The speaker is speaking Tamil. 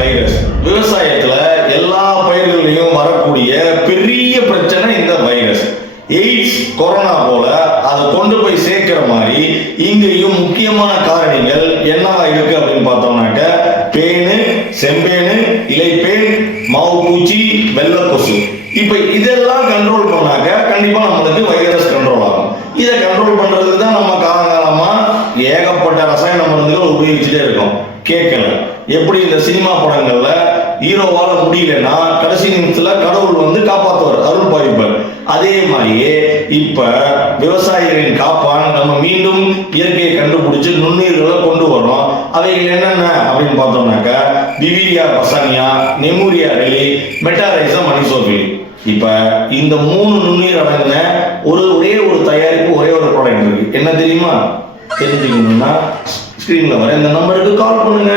வைரஸ். விவசாயத்துல எல்லா பயிர்களையும் வரக்கூடிய பெரிய பிரச்சனை இந்த வைரஸ். எய்ட்ஸ், கொரோனா போல அதை கொண்டு போய் சேர்க்கிற மாதிரி இங்கேயும் முக்கியமான காரணிகள் என்னவா இருக்கு அப்படின்னு பார்த்தோம்னாக்க பேனு, செம்பேனு, இலைப்பேன், மாவு பூச்சி, வெள்ளை கொசு. இப்ப இதெல்லாம் கண்ட்ரோல் பண்ணாக்க கண்டிப்பா நம்மளுக்கு வைரஸ் கண்ட்ரோல் ஆகும். இதை கண்ட்ரோல் பண்றதுக்கு தான் நம்ம காலங்காலமா ஏகப்பட்ட ரசாயன மருந்துகள் உபயோகிச்சுட்டே இருக்கோம். கேட்கல எப்படி இந்த சினிமா படங்கள்ல ஹீரோவால முடியலன்னா கடைசி நிமிஷத்துல கடவுள் வந்து காப்பாற்றுவார், அருள் பாவிப்பார். அதே மாதிரியே இப்ப விவசாயிகளின் காப்பான் நம்ம மீண்டும் இயற்கையை கண்டுபிடிச்சு நுண்ணுயிர்களை கொண்டு வரோம். அவைகள் என்னென்ன அப்படின்னு பார்த்தோம்னாக்க பிவிரியா பசானியா, நெமூரியா ரெலி, மெட்டாரைசம், அனிசோபிலி. இப்ப இந்த 3 நுண்ணுயிர் அடங்கின ஒரே ஒரு தயாரிப்பு, ஒரே ஒரு ப்ராடக்ட் இருக்கு. என்ன தெரியுமா? தெரிஞ்சுக்கணும்னா ஸ்கிரீன்ல வர இந்த நம்பருக்கு கால் பண்ணுங்க.